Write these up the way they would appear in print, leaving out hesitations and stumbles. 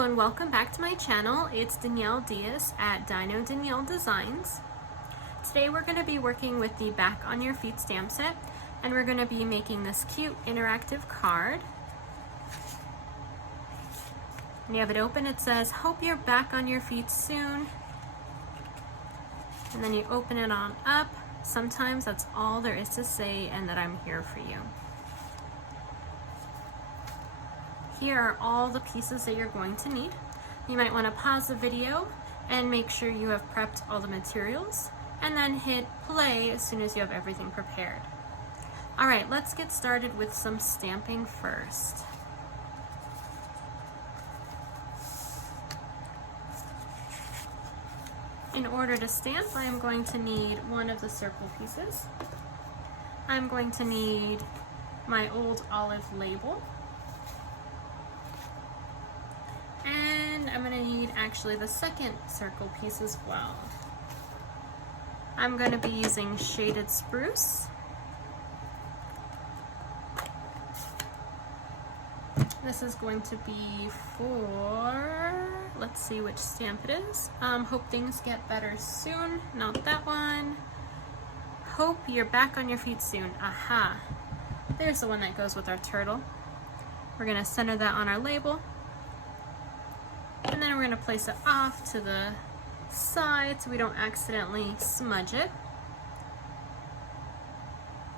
Hello and welcome back to my channel. It's Danielle Diaz at Dino Danielle Designs. Today we're going to be working with the Back on Your Feet stamp set, and we're going to be making this cute interactive card. When you have it open, it says, "Hope you're back on your feet soon." And then you open it on up. Sometimes that's all there is to say, and that I'm here for you. Here are all the pieces that you're going to need. You might want to pause the video and make sure you have prepped all the materials, and then hit play as soon as you have everything prepared. All right, let's get started with some stamping first. In order to stamp, I am going to need one of the circle pieces. I'm going to need my old olive label. And I'm going to need actually the second circle piece as well. I'm going to be using shaded spruce. This is going to be for, let's see which stamp it is. Hope things get better soon. Not that one. Hope you're back on your feet soon. Aha. There's the one that goes with our turtle. We're going to center that on our label. And then we're going to place it off to the side so we don't accidentally smudge it.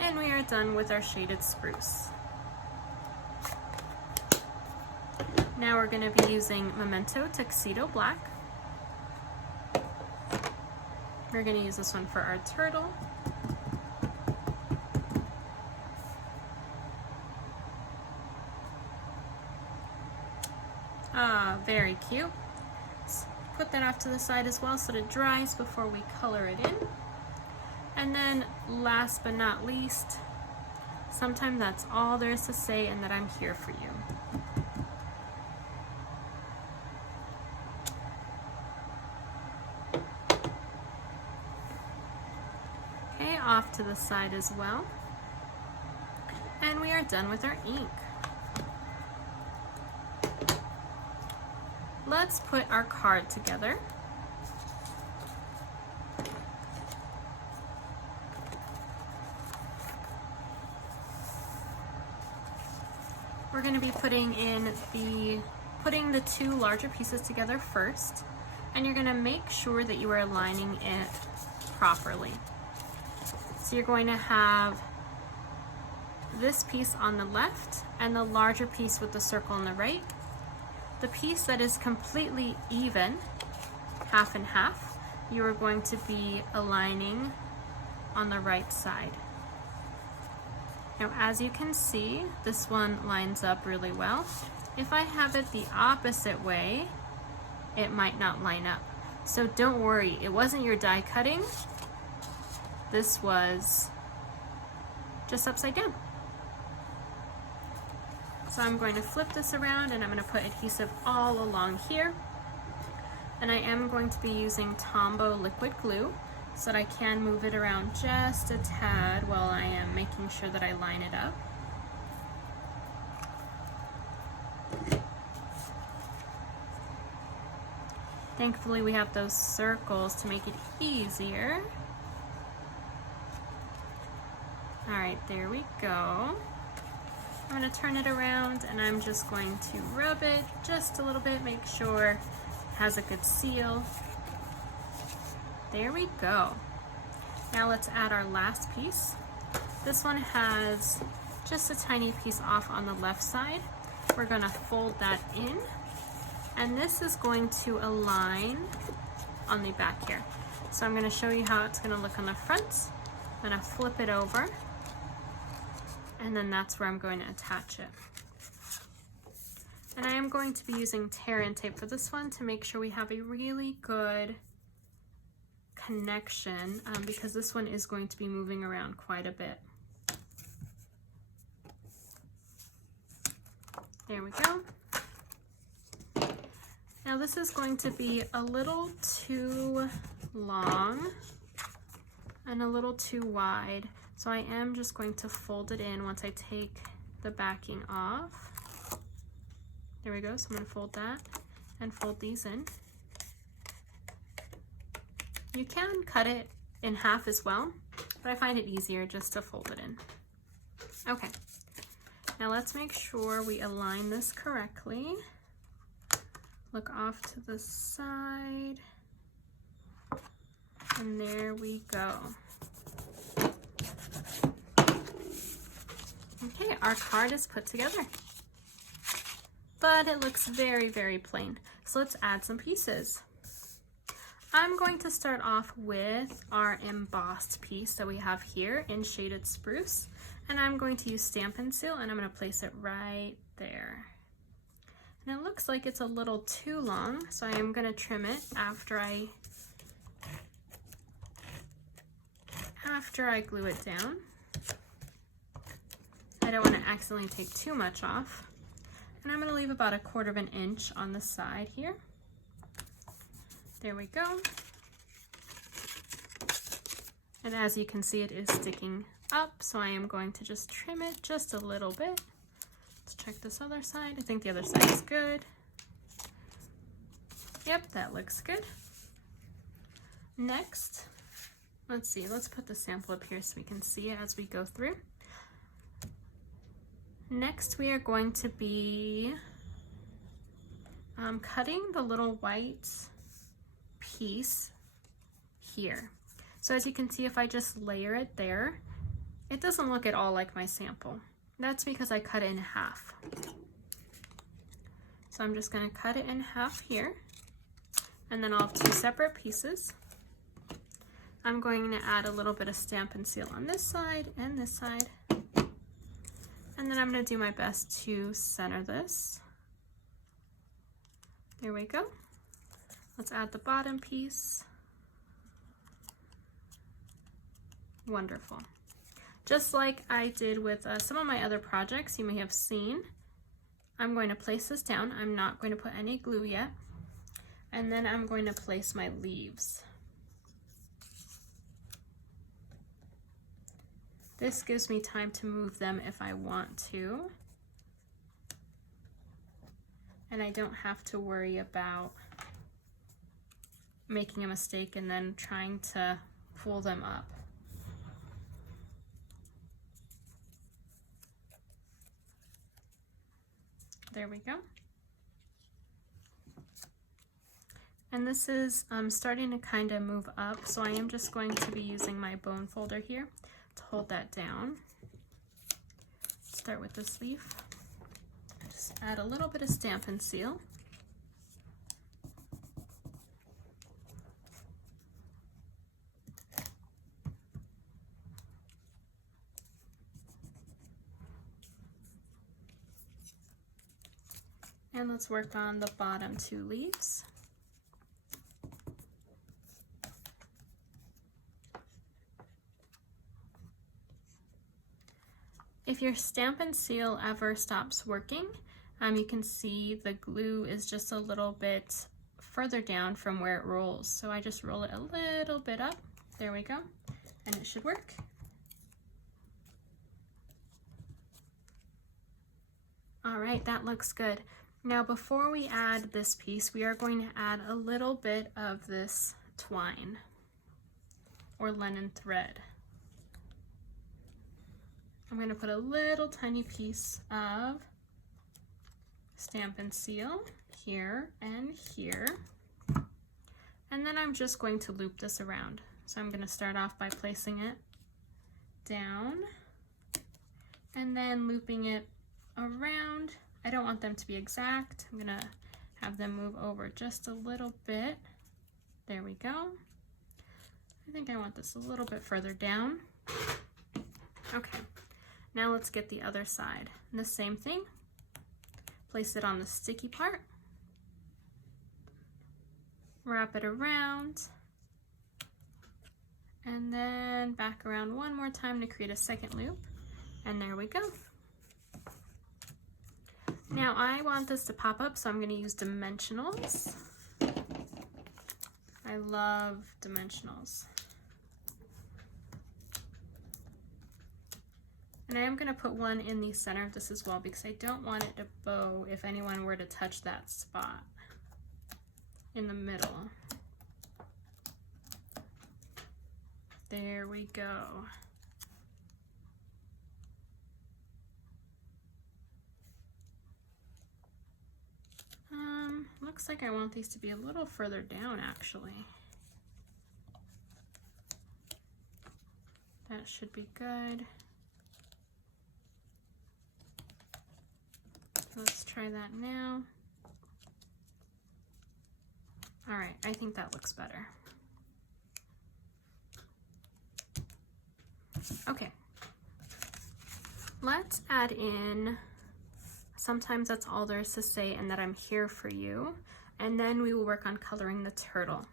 And we are done with our shaded spruce. Now we're going to be using Memento Tuxedo Black. We're going to use this one for our turtle. Ah, very cute. Let's put that off to the side as well so that it dries before we color it in. And then last but not least, sometimes that's all there is to say, and that I'm here for you. Okay, off to the side as well. And we are done with our ink. Let's put our card together. We're going to be putting the two larger pieces together first, and you're going to make sure that you are aligning it properly. So you're going to have this piece on the left and the larger piece with the circle on the right. The piece that is completely even, half and half, you are going to be aligning on the right side. Now, as you can see, this one lines up really well. If I have it the opposite way, it might not line up. So don't worry, it wasn't your die cutting. This was just upside down. So I'm going to flip this around, and I'm going to put adhesive all along here. And I am going to be using Tombow liquid glue so that I can move it around just a tad while I am making sure that I line it up. Thankfully we have those circles to make it easier. Alright, there we go. I'm going to turn it around, and I'm just going to rub it just a little bit, make sure it has a good seal. There we go. Now let's add our last piece. This one has just a tiny piece off on the left side. We're going to fold that in, and this is going to align on the back here. So I'm going to show you how it's going to look on the front. I'm going to flip it over, and then that's where I'm going to attach it. And I am going to be using tear and tape for this one to make sure we have a really good connection, because this one is going to be moving around quite a bit. There we go. Now this is going to be a little too long and a little too wide. So I am just going to fold it in once I take the backing off. There we go, so I'm going to fold that. and fold these in. You can cut it in half as well, but I find it easier just to fold it in. Okay, now let's make sure we align this correctly. Look off to the side, and there we go. Okay, our card is put together, but it looks very, very plain. So let's add some pieces. I'm going to start off with our embossed piece that we have here in Shaded Spruce, and I'm going to use Stampin' Seal, and I'm going to place it right there. And it looks like it's a little too long, so I am going to trim it after I glue it down. I don't want to accidentally take too much off. And I'm going to leave about 1/4 inch on the side here. There we go. And as you can see, it is sticking up, so I am going to just trim it just a little bit. Let's check this other side. I think the other side is good. Yep, that looks good. Next, let's see, let's put the sample up here so we can see it as we go through. Next, we are going to be cutting the little white piece here. So as you can see, if I just layer it there, it doesn't look at all like my sample. That's because I cut it in half. So I'm just going to cut it in half here, and then I'll have 2 separate pieces. I'm going to add a little bit of Stampin' Seal on this side and this side. And then I'm going to do my best to center this. There we go. Let's add the bottom piece. Wonderful. Just like I did with some of my other projects you may have seen, I'm going to place this down. I'm not going to put any glue yet. And then I'm going to place my leaves. This gives me time to move them if I want to. And I don't have to worry about making a mistake and then trying to pull them up. There we go. And this is starting to kind of move up, so I am just going to be using my bone folder here to hold that down. Start with this leaf. Just add a little bit of Stampin' Seal. And let's work on the bottom 2 leaves. If your Stampin' Seal ever stops working, you can see the glue is just a little bit further down from where it rolls. So I just roll it a little bit up. There we go. And it should work. All right, that looks good. Now before we add this piece, we are going to add a little bit of this twine or linen thread. I'm going to put a little tiny piece of Stampin' Seal here and here. And then I'm just going to loop this around. So I'm going to start off by placing it down and then looping it around. I don't want them to be exact. I'm going to have them move over just a little bit. There we go. I think I want this a little bit further down. Okay. Now let's get the other side. And the same thing, place it on the sticky part, wrap it around, and then back around one more time to create a second loop, and there we go. Now I want this to pop up, so I'm going to use dimensionals. I love dimensionals. And I am going to put one in the center of this as well because I don't want it to bow if anyone were to touch that spot. in the middle. There we go. Looks like I want these to be a little further down actually. That should be good. Let's try that now. All right, I think that looks better. Okay, let's add in, sometimes that's all there is to say and that I'm here for you, and then we will work on coloring the turtle.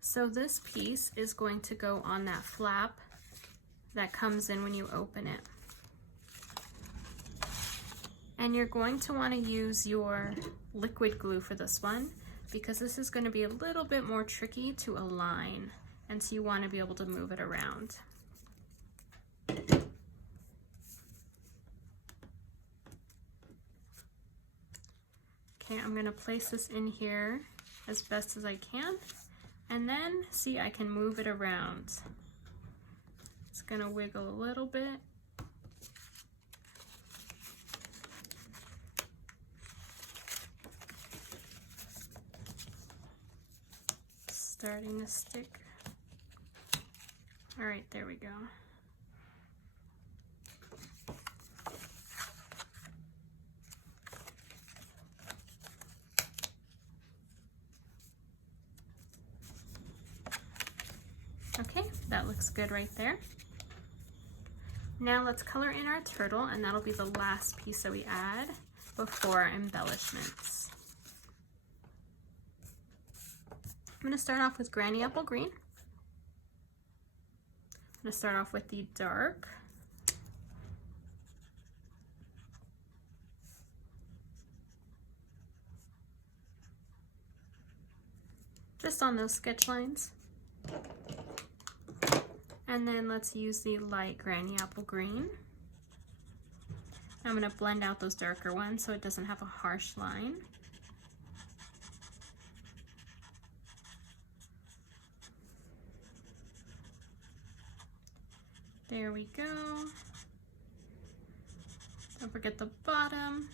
So this piece is going to go on that flap that comes in when you open it. And you're going to want to use your liquid glue for this one because this is going to be a little bit more tricky to align, and so you want to be able to move it around. Okay, I'm going to place this in here as best as I can, and then see, I can move it around. It's going to wiggle a little bit. Starting to stick. All right, there we go. Okay, that looks good right there. Now let's color in our turtle, and that'll be the last piece that we add before embellishments. I'm going to start off with Granny Apple Green. I'm going to start off with the dark. Just on those sketch lines. And then let's use the light Granny Apple Green. I'm going to blend out those darker ones so it doesn't have a harsh line. There we go. Don't forget the bottom.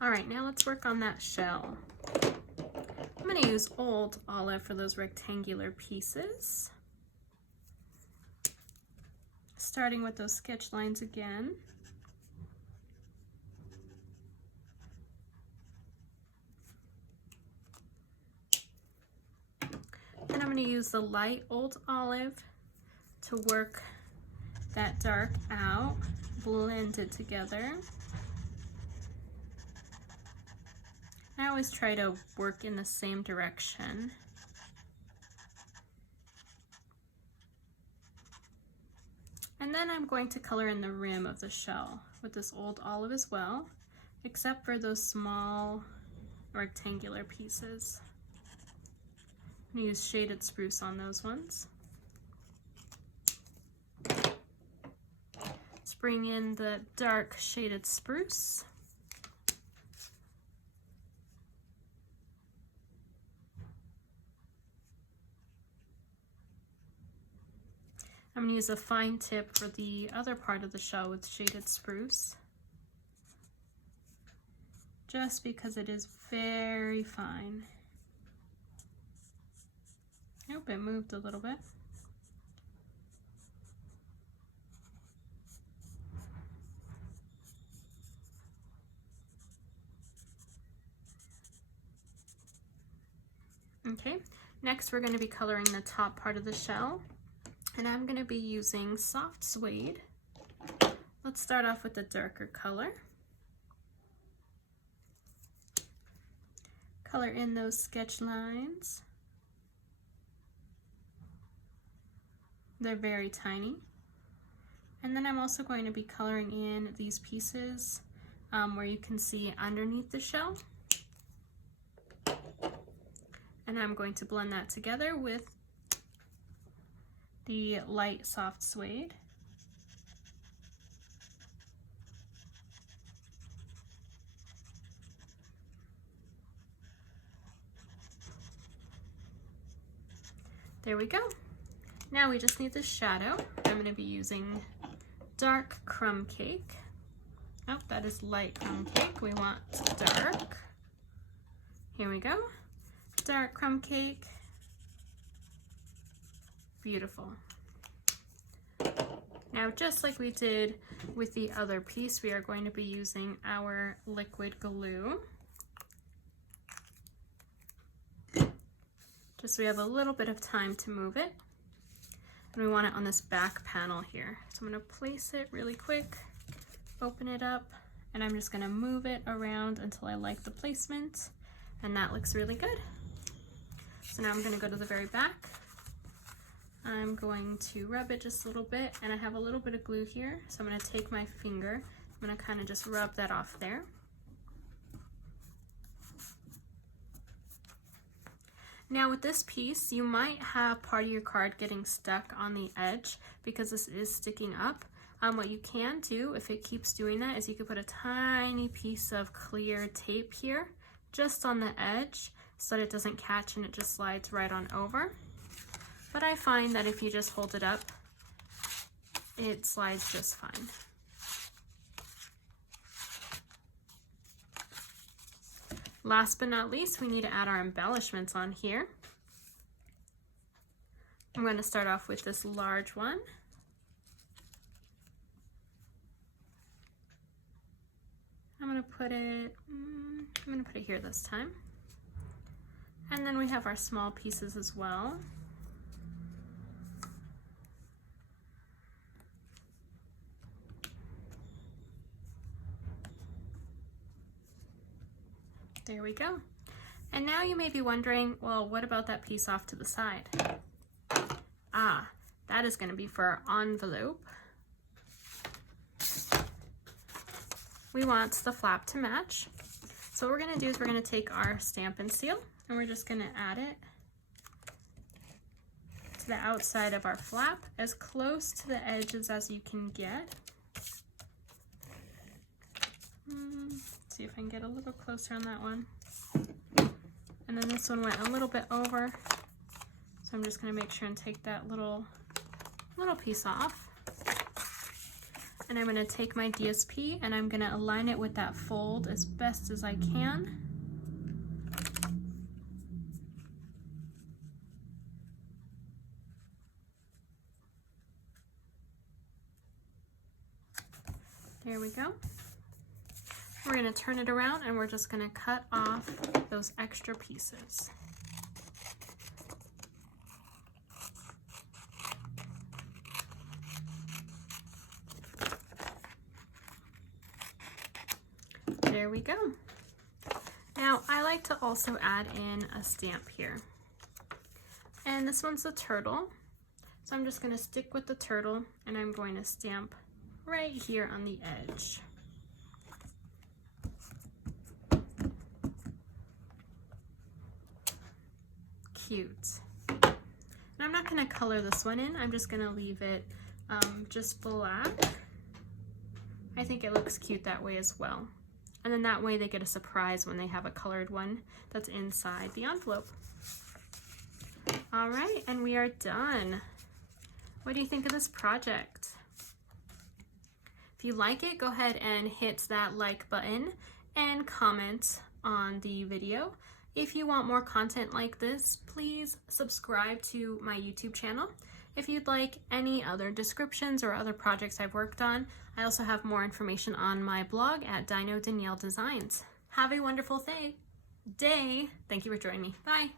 All right, now let's work on that shell. I'm going to use Old Olive for those rectangular pieces. Starting with those sketch lines again. And I'm going to use the light Old Olive to work that dark out, blend it together. I always try to work in the same direction. And then I'm going to color in the rim of the shell with this Old Olive as well, except for those small rectangular pieces. I'm going to use Shaded Spruce on those ones. Let's bring in the dark Shaded Spruce. I'm going to use a fine tip for the other part of the shell with Shaded Spruce, just because it is very fine. Nope, it moved a little bit. Okay, next we're going to be coloring the top part of the shell, and I'm going to be using soft suede. Let's start off with the darker color. Color in those sketch lines. They're very tiny. And then I'm also going to be coloring in these pieces where you can see underneath the shell. And I'm going to blend that together with the light soft suede. There we go. Now we just need the shadow. I'm going to be using dark crumb cake. Oh, that is light crumb cake. We want dark. Here we go. Dark crumb cake. Beautiful. Now, just like we did with the other piece, we are going to be using our liquid glue. Just so we have a little bit of time to move it. And we want it on this back panel here. So I'm going to place it really quick, open it up, and I'm just going to move it around until I like the placement. And that looks really good. So now I'm going to go to the very back. I'm going to rub it just a little bit, and I have a little bit of glue here, so I'm going to take my finger, I'm going to kind of just rub that off there. Now with this piece, you might have part of your card getting stuck on the edge because this is sticking up. What you can do, if it keeps doing that, is you could put a tiny piece of clear tape here, just on the edge, so that it doesn't catch and it just slides right on over. But I find that if you just hold it up, it slides just fine. Last but not least, we need to add our embellishments on here. I'm going to start off with this large one. I'm going to put it here this time. And then we have our small pieces as well. There we go. And now you may be wondering, well, what about that piece off to the side? Ah, that is going to be for our envelope. We want the flap to match. So what we're going to do is we're going to take our stamp and seal, and we're just going to add it to the outside of our flap, as close to the edges as you can get. See if I can get a little closer on that one. And then this one went a little bit over, so I'm just going to make sure and take that little piece off. And I'm going to take my DSP and I'm going to align it with that fold as best as I can. There we go. We're going to turn it around and we're just going to cut off those extra pieces. There we go. Now I like to also add in a stamp here. And this one's a turtle. So I'm just going to stick with the turtle and I'm going to stamp right here on the edge. Cute. And I'm not going to color this one in, I'm just going to leave it just black. I think it looks cute that way as well. And then that way they get a surprise when they have a colored one that's inside the envelope. All right, and we are done. What do you think of this project? If you like it, go ahead and hit that like button and comment on the video. If you want more content like this, please subscribe to my YouTube channel. If you'd like any other descriptions or other projects I've worked on, I also have more information on my blog at Dino Danielle Designs. Have a wonderful day. Thank you for joining me. Bye.